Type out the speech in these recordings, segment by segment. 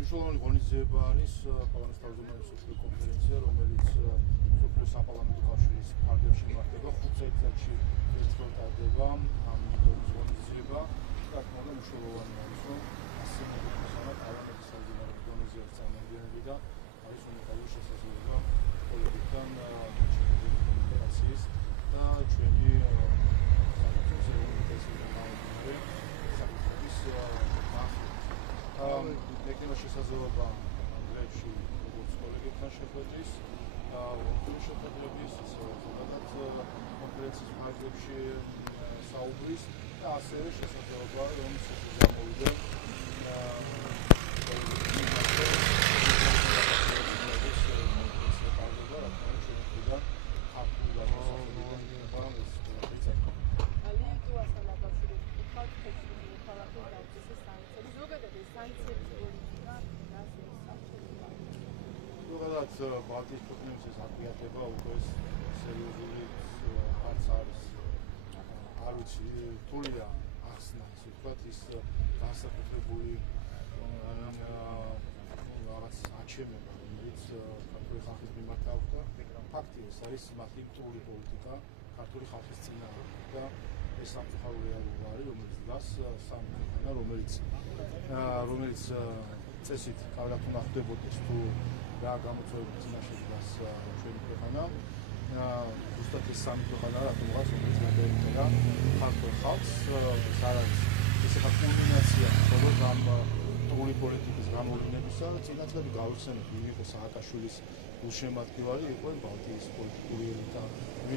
მნიშვნელოვანი ღონისძიება არის პარლამენტის თავმჯდომარის კონფერენცია, რომელიც სოფლის საპარლამენტო კავშირის ფარგლებში იმართება 5 წელიწადში ერთხელ ტარდება ამ ღონისძიება. რა თქმა უნდა, მნიშვნელოვანი არის, რომ ასე მოგხსნა პარლამენტის თავმჯდომარის ღონისძიების წარმომადგენელი და არის უნიკალური შესაძლებლობა პოლიტიკთან კომუნიკაციის და ჩვენი საქართველოს ეკნება შესაძლებლობა დღეებში როგორც კოლეგებთან შეხვედრის და ოქროს შეხვედრების, ზოგადად კონფერენციის ფარგლებში საუბრის და ასევე შესაძლებლობა რომ გამოვიდეს ბალტიის ქვეყნების აკრიტება უკვე სერიოზული არც არის. არ ვიცი, რთულია ახსნა, ასე ვთქვათ, ის განსაკუთრებული რაღაც აჩემება, რომელიც ქართული ხალხის მიმართ აქვს და ფაქტია, ეს არის მათი მტრული პოლიტიკა, ქართული ხალხის წინააღმდეგ და ეს სამწუხარო რეალობა არის, რომელიც დგას სამწუხაროდ, რომელიც წესით კარგად უნდა ხდებოდეს თუ რა გამოწვევების წინაშე დგას ჩვენი ქვეყანა. ზუსტად ეს სამი ქვეყანა რატომღაც რომელიც გადაეწერა ქართულ ხალხს, ეს არის ესეთი კულმინაცია მხოლოდ ამ მტრული პოლიტიკის გამოვლენებისა. წინა წლები გავიხსენებ, იყო სააკაშვილის გულშემატკივარი, იყო ბალტიის პოლიტიკური ელიტა.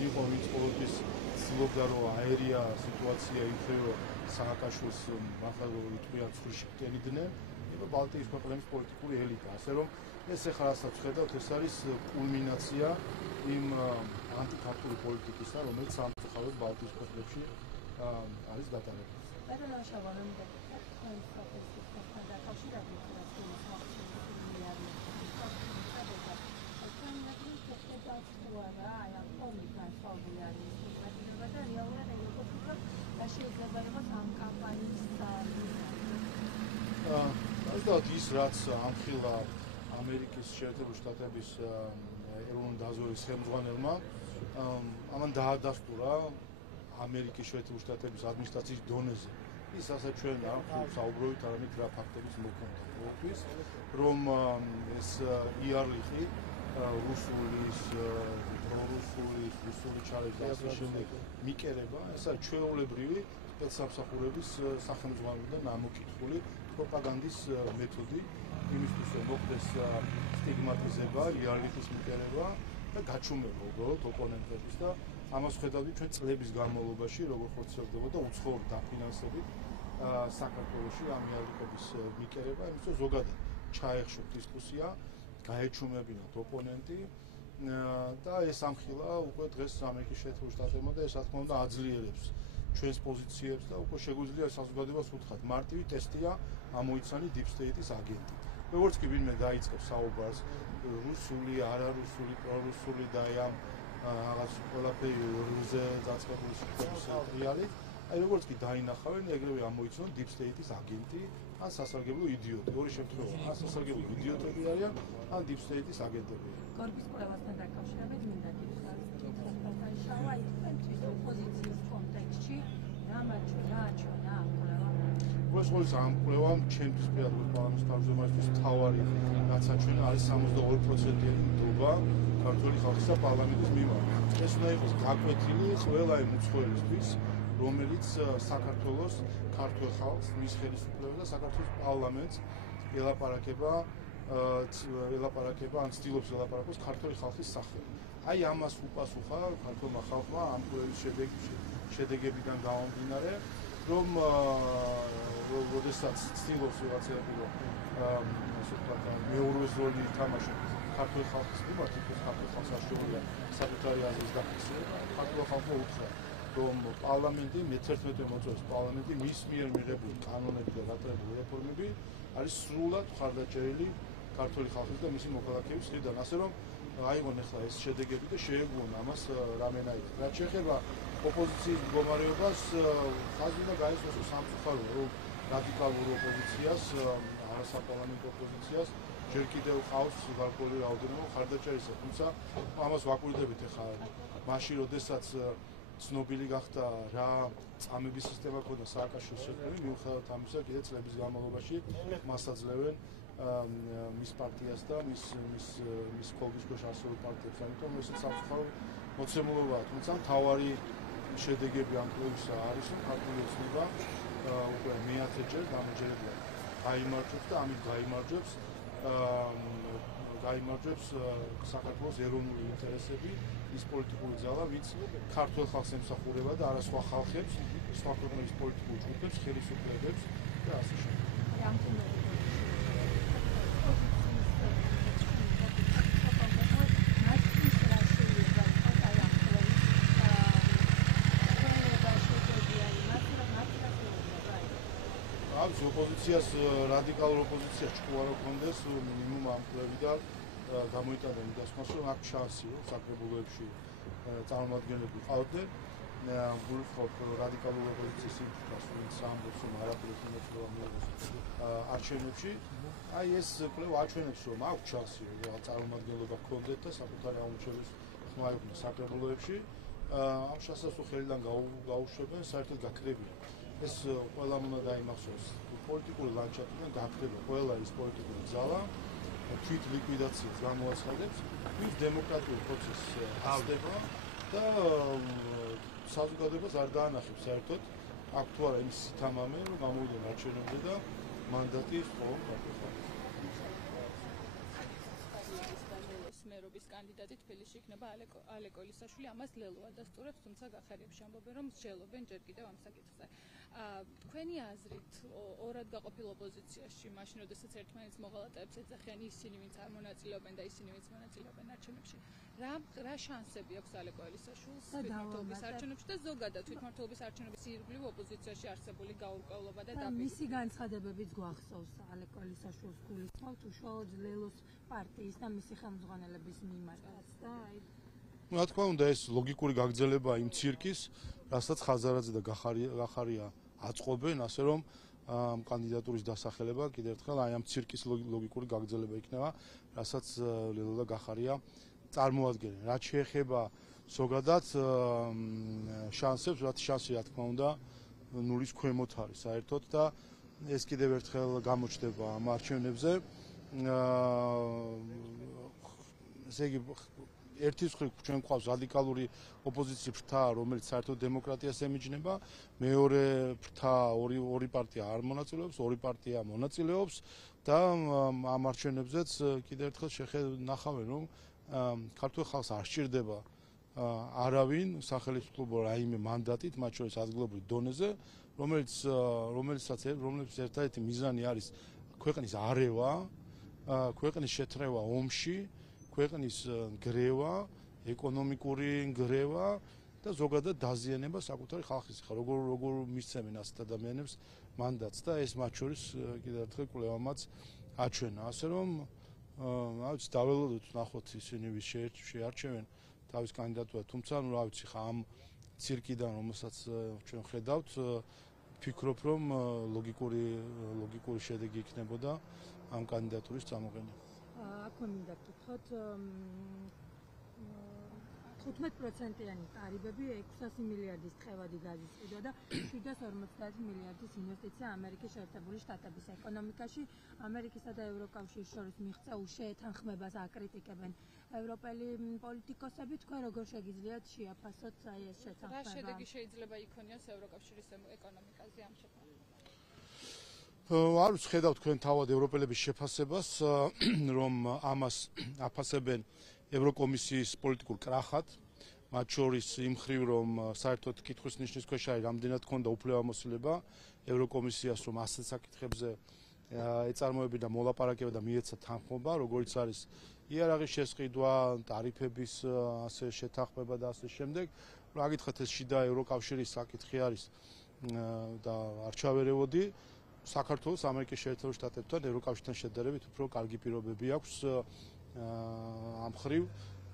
იყო ვინც ყოველთვის ცდილობდა რომ აერია სიტუაცია იქნე, რომ სააკაშვილს მართლა იტყვიან ცხრილში კენიდნენ. იყო ბალტიის ქვეყნების პოლიტიკური ელიტა, ასე რომ ეს ახლა რასაც ხედავთ, ეს არის კულმინაცია იმ ანტიქართული პოლიტიკისა, რომელიც სამწუხაროდ ბალტიის ქვეყნებში არის გატარებული. ის რაც ამხილა ამერიკის შეერთებული შტატების ეროვნული დაზვერვის ხელმძღვანელმა ამან დაადასტურა ამერიკის შეერთებული შტატების ადმინისტრაციის დონეზე. ის ასეთ ჩვენ არ საუბრობთ, არამედ რა ფაქტების მოქმედება ყოველთვის, რომ ეს იარლიხი რუსულის, პრორუსულის, რუსული ჩარევის და ასე შემდეგ მიკერება, ეს არის ჩვეულებრივი სპეცსამსახურების სახელმძღვანელოდან ამოკითხული პროპაგანდის მეთოდი. იმისთვის რომ მოხდეს სტიგმატიზება, იარლიხის მიკერება და გაჩუმება უბრალოდ ოპონენტების და ამას ხედავთ ჩვენ წლების განმავლობაში როგორ ხორციელდებოდა უცხოურ დაფინანსებით საქართველოში ამ იარლიხების მიკერება, იმის რომ ზოგადად ჩაეხშოთ დისკუსია, გაეჩუმებინათ ოპონენტი და ეს ამხილა უკვე დღეს ამერიკის შეერთებულ შტატებმა და ეს რა თქმა უნდა აძლიერებს ჩვენს პოზიციებს და უკვე შეგვიძლია საზოგადოებას უთხრათ მარტივი ტესტია ამოიცანი deep state-ის აგენტი. როგორც კი ვინმე დაიწყებს საუბარს რუსული, არარუსული, პრორუსული და ამ რაღაც ყველაფერი რუზე დაწყებული სიტყვების რეალით, აი როგორც კი დაინახავენ, ეგრევე ამოიცნონ deep state-ის აგენტი, ან სასარგებლო იდიოტი. ორი შემთხვევა, ან სასარგებლო იდიოტები არიან, ან deep state-ის აგენტები. გორგის კვლევასთან დაკავშირებით მინდა გითხრათ, შავა თქვენთვის ოპოზიციის კონტექსტში რაჩვენა ამ კვლევამ? უბრალოდ ამ კვლევამ ჩემთვის პირადად პარლამენტის თავმჯდომარისთვის მთავარი რაც აჩვენა არის 62%-იანი ნდობა ქართული ხალხისა პარლამენტის მიმართ. ეს უნდა იყოს გაკვეთილი ყველა იმ უცხოელისთვის, რომელიც საქართველოს ქართულ ხალხს, მის ხელისუფლებას და საქართველოს პარლამენტს ელაპარაკება ან ცდილობს ელაპარაკოს ქართული ხალხის სახელი. აი ამას უპასუხა ქართულმა ხალხმა ამ კვლევის შედეგებიდან გამომდინარე, რომ როდესაც ცდილობს რაღაცები რომ ასე ვთქვათ მეორეს როლი ითამაშოს ქართული ხალხის მიმართ, იქ ქართულ ხალხს აღშობილია საკუთარი აზრის დაფიქსირება. ქართულ ხალხმა უთხრა, რომ პარლამენტი მე-11 მოწვევის პარლამენტი მის მიერ მიღებული კანონები და გატარებული რეფორმები არის სრულად მხარდაჭერილი ქართული ხალხის და მისი მოქალაქეების მხრიდან. ასე რომ აიღონ ახლა ეს შედეგები და შეეგუონ ამას რამენაირად. რაც შეეხება ოპოზიციის მდგომარეობას, ხაზი უნდა გაეცნოს სამწუხაროდ, რომ რადიკალურ ოპოზიციას, არასაპარლამენტო ოპოზიციას ჯერ კიდევ ყავს გარკვეული რაოდენობა მხარდაჭერისა, თუმცა ამას ვაკვირდებით ახლა მაშინ, როდესაც ცნობილი გახდა რა წამების სისტემა ქონდა სააკაშვილის შექმნილი, მიუხედავად ამისა, კიდე წლების განმავლობაში მას აძლევენ მის პარტიას და მის კოლგის ქვეშ არსებულ პარტიებს. ამიტომ ეს სამწუხარო მოცემულობაა, თუმცა მთავარი შედეგები ამ კვლევისა არის, რომ ქართული ოცნება უკვე მეათეჯერ დამჯერებლად გაიმარჯვებს და ამით გაიმარჯვებს საქართველოს ეროვნული ინტერესები, ის პოლიტიკური ძალა, ვინც ქართულ ხალხს ემსახურება და არა სხვა ხალხებს, სხვა ქვეყნების პოლიტიკურ ჯგუფებს, ხელისუფლებებს და ასე შემდეგ. ოპოზიციას რადიკალურ ოპოზიციას ჭკუა რო კონდეს მინიმუმ ამ კვლევიდან გამოიტანა იმდასხმას რომ აქ შანსი რომ საკრებულოებში წარმომადგენლები ყავდნენ გულხობ რადიკალურ ოპოზიციის სიტყვას ვინც ამბობს რომ არაფერი შემოწმება მიიღოს არჩევნებში აი ეს კვლევა აჩვენებს რომ აქვს შანსი რომ წარმომადგენლობა გქონდეთ და საკუთარი აღმოჩენების ხმა იყვნენ საკრებულოებში ამ შანსს ხელიდან გაუშვებენ საერთოდ გაქრებიან ეს ყველამ უნდა დაიმახსოვროს პოლიტიკური ლანდშაფტიდან გაქრება ყველა ის პოლიტიკური ძალა თვით ლიკვიდაციას გამოაცხადებს ის დემოკრატიულ პროცესს აღდება და საზოგადოებას არ დაანახებს საერთოდ აქ თუ არა იმის თამამი რომ გამოვიდნენ არჩევნებზე და მანდატი ხოლმე გაკეთება მერობის კანდიდატი თბილისში იქნება ალეკო ელისაშვილი ამას ლელოა დასტურებს თუმცა გახარიებში ამბობენ რომ მსჯელობენ ჯერ კიდევ ამ საკითხზე თქვენი აზრით ორად გაყოფილ ოპოზიციაში მაშინ როდესაც ერთმანეთს მოღალატეებს ეძახიან ისინი ვინც არ მონაწილეობენ და ისინი ვინც მონაწილეობენ არჩევნებში რა შანსები აქვს ალეკო ელისაშვილს თვითმმართველობის არჩევნებში და ზოგადად თვითმმართველობის არჩევნების ირგვლივ ოპოზიციაში არსებული გაურკვევლობა და დაბიჯება მისი განცხადებებიც გვახსოვს ალეკო ელისაშვილს გულისხმობთ უშუალოდ ლელოს პარტიის და მისი ხელმძღვანელების მიმართაც და აი რა თქმა უნდა ეს ლოგიკური გაგრძელებაა იმ ცირკის რასაც ხაზარაძე და გახარია აწყობენ ასე რომ კანდიდატურის დასახელება კიდევ ერთხელ აი ამ ცირკის ლოგიკური გაგრძელება იქნება რასაც ლელო და გახარია წარმოადგენენ რაც შეეხება ზოგადად შანსებს რაც შანსი რა თქმა უნდა ნულის ქვემოთ არის საერთოდ და ეს კიდევ ერთხელ გამოჩნდება ამ არჩევნებზე ესე იგი ერთის მხრივ ჩვენ გვყავს რადიკალური ოპოზიციის ფრთა, რომელიც საერთოდ დემოკრატიას ემიჯნება, მეორე ფრთა ორი პარტია არ მონაწილეობს, ორი პარტია მონაწილეობს და ამ არჩევნებზეც კიდევ ერთხელ ნახავენ, რომ ქართულ ხალხს არ სჭირდება არავინ სახელმწიფო რაიმე მანდატით, მათ შორის ადგილობრივ დონეზე, რომლებიც ერთადერთი მიზანი არის ქვეყნის არევა, ქვეყნის შეთრევა ომში, ქვეყნის გრევა, ეკონომიკური გრევა და ზოგადად დაზიანება საკუთარი ხალხის. ხა როგორ მისცემენ ასეთ ადამიანებს მანდატს და ეს მათ შორის კიდევ ერთხელ კვლევამაც აჩვენა. ასე რომ რა ვიცი დაველოდოთ ნახოთ ისინი ვის შეარჩევენ თავის კანდიდატურას, თუმცა რა ვიცი ხა ამ ცირკიდან რომელსაც ჩვენ ხედავთ ვფიქრობ რომ ლოგიკური შედეგი იქნებოდა ამ კანდიდატურის წამოყენება. აქვე მინდა გითხრათ 15%-იანი ტარიფები 600 მილიარდის ტყევადი გადაწყდა და 750 მილიარდის ინვესტიცია ამერიკის შეერთებული შტატების ეკონომიკაში. ამერიკისა და ევროკავშირის შორის მიღწეულ შეთანხმებას აკრიტიკებენ ევროპელი პოლიტიკოსები. თქვენ როგორ შეგიძლიათ შეაფასოთ აი ეს შეთანხმება? რა შედეგი შეიძლება იქონიოს ევროკავშირის ეკონომიკაზე ამ შეთანხმებაში? არ ვიცი ხედავთ თქვენ თავად ევროპელების შეფასებას რომ ამას აფასებენ ევროკომისიის პოლიტიკურ კრახად მათ შორის იმ მხრივ რომ საერთოდ კითხვის ნიშნის ქვეშ არის რამდენად ქონდა უფლებამოსილება ევროკომისიას რომ ასეთ საკითხებზე ეწარმოებინა მოლაპარაკება და მიეცა თანხმობა როგორც არის იარაღის შესყიდვა ტარიფების ასე შეთანხმება და ასე შემდეგ რა გითხრათ ეს შიდა ევროკავშირის საკითხი არის და არ ჩავერევოდი საქართველოს ამერიკის შეერთებულ შტატებთან ევროკავშირთან შედარებით უფრო კარგი პირობები აქვს ამ ხრივ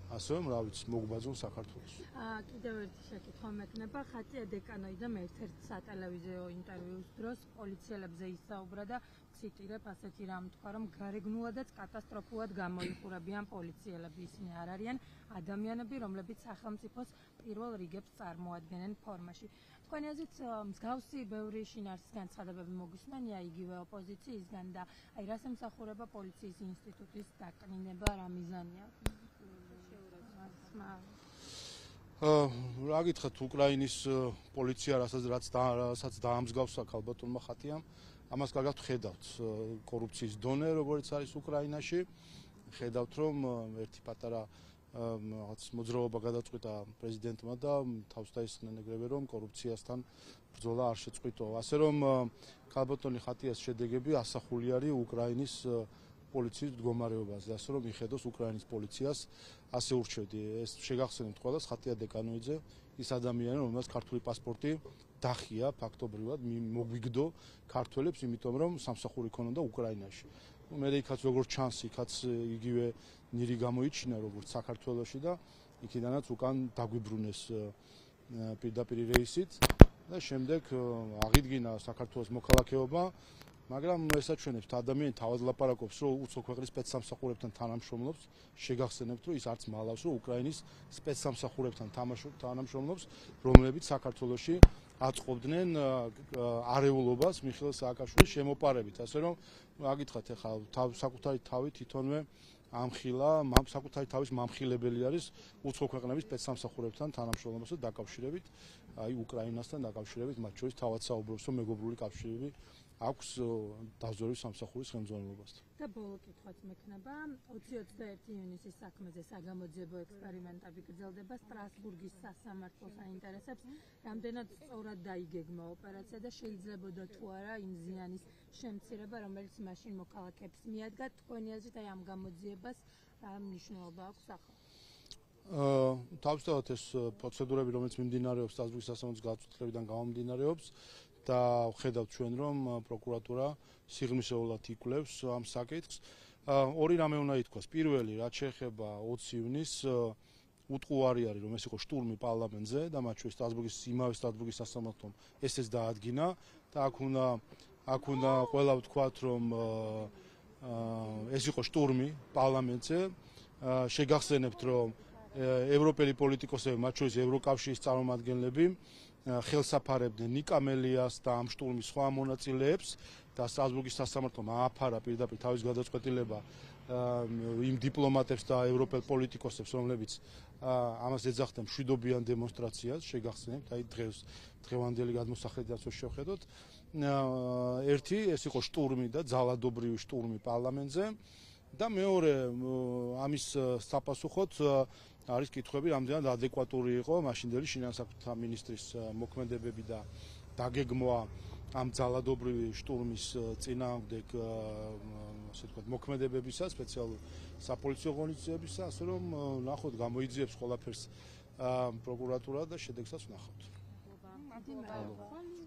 ასევე რა ვიცი მოგბაძონ საქართველოს. კიდევ ერთი შეკითხვა მექნება. ხატია დეკანოიდამ ერთ-ერთ სატელევიზიო ინტერვიუს დროს პოლიციელებზე ისაუბრა და ციტირებ ასეთი რამ თქვა, რომ გარეგნულადაც კატასტროფულად გამოიყურებიან პოლიციელები. ისინი არ არიან ადამიანები, რომლებიც სახელმწიფოს პირველ რიგებს წარმოადგენენ ფორმაში. თქვენი აზრით მსგავსი ბევრი შინაარსის განცხადებები მოგვისმენია იგივე ოპოზიციისგან და აი რას ემსახურება პოლიციის ინსტიტუტის დაკნინება, რა მიზანია? რა გითხრათ უკრაინის პოლიცია რასაც დაამსგავსა ქალბატონმა ხატიამ, ამას კარგად ხედავთ კორუფციის დონე, როგორც არის უკრაინაში. ხედავთ რომ ერთი პატარა რაღაც მოძრაობა გადაწყვიტა პრეზიდენტმა და თავს დაისხნენ ეგრევე რომ კორუფციასთან ბრძოლა არ შეწყვიტო. ასე რომ ქალბატონი ხატიას შედეგები ასახული არის უკრაინის პოლიციის მდგომარეობაზე, ასე რომ მიხედოს უკრაინის პოლიციას ასე ურჩევდი. ეს შეგახსენებთ ყველას ხატია დეკანოიძე, ის ადამიანი, რომელსაც ქართული პასპორტი დახია ფაქტობრივად მოგვიგდო ქართველებს, იმიტომ რომ სამსახური ქონოდა უკრაინაში. მე იქაც როგორც ჩანს, იქაც იგივე ნირი გამოიჩინა როგორც საქართველოში და იქიდანაც უკან დაგვიბრუნეს პირდაპირ რეისით და შემდეგ აღიდგინა საქართველოს მოქალაქეობა. მაგრამ ესაჩვენებს ადამიანი თავად ლაპარაკობს, რომ უცხო ქვეყნის სპეცსამსახურებთან თანამშრომლობს, შეგახსენებთ, რომ ის არც მალავს, რომ უკრაინის სპეცსამსახურებთან თანამშრომლობს, რომლებიც საქართველოში აწყობდნენ არეულობას მიხეილ სააკაშვილის შემოპარებით. ასე რომ აგითხრათ ახლა საკუთარი თავი თვითონვე ამხილა, საკუთარი თავის მამხილებელი არის უცხო ქვეყნების სპეცსამსახურებთან თანამშრომლობასთან დაკავშირებით, აი უკრაინასთან დაკავშირებით, მათ შორის თავად საუბრობს, რომ მეგობრული კავშირები აქვს დაზვერვის სამსახურის ხელმძღვანელობასთან. და ბოლო კითხვაც მექნება. 20-21 ივნისის საქმეზე საგამოძიებო ექსპერიმენტები გრძელდება სტრასბურგის სასამართლოს აინტერესებს, რამდენად სწორად დაიგეგმა ოპერაცია და შეიძლებოდა თუ არა იმ ზიანის შემცირება, რომელიც მაშინ მოქალაქეებს მიადგა. თქვენი აზრით აი ამ გამოძიებას რა მნიშვნელობა აქვს ახლა? თავისთავად ეს პროცედურები, რომელიც მიმდინარეობს სტრასბურგის სასამართლოს გადაწყვეტილებიდან გამომდინარეობს და ხედავთ ჩვენ რომ პროკურატურა სიღრმისეულად იკვლევს ამ საკითხს. ორი რამე უნდა ითქვას. პირველი, რაც შეეხება 20 ივნისს უტყუარი არის რომ ეს იყო შტურმი პარლამენტზე და მათ შორის იმავე სტრასბურგის სასამართლომ ესეც დაადგინა და აქ უნდა ყველა ვთქვათ რომ ეს იყო შტურმი პარლამენტზე. შეგახსენებთ რომ ევროპელი პოლიტიკოსები, მათ შორის ევროკავშირის წარმომადგენლები ხელსაფარებდნენ ნიკამელიას და ამ შტურმის სხვა მონაწილეებს და სტრასბურგის სასამართლომ ააფარა პირდაპირ თავის გადაწყვეტილება იმ დიპლომატებს და ევროპელ პოლიტიკოსებს, რომლებიც ამას ეძახდნენ მშვიდობიან დემონსტრაციას, შეგახსენებთ, აი დღევანდელი გადმოსახედაც შევხედოთ. ერთი, ეს იყო შტურმი და ძალადობრივი შტურმი პარლამენტზე და მეორე, ამის საპასუხოდ არის კითხვები, რამდენად ადეკვატური იყო მაშინდელი შინაგან საქმეთა მინისტრის მოქმედებები და დაგეგმვა ამ ძალადობრივი შტურმის წინააღმდეგ ასე ვთქვათ მოქმედებებისა, სპეციალურ საპოლიციო ღონისძიებისა, ასე რომ ნახოთ გამოიძიებს ყველაფერს პროკურატურა და შედეგსაც ვნახავთ. მადლობა.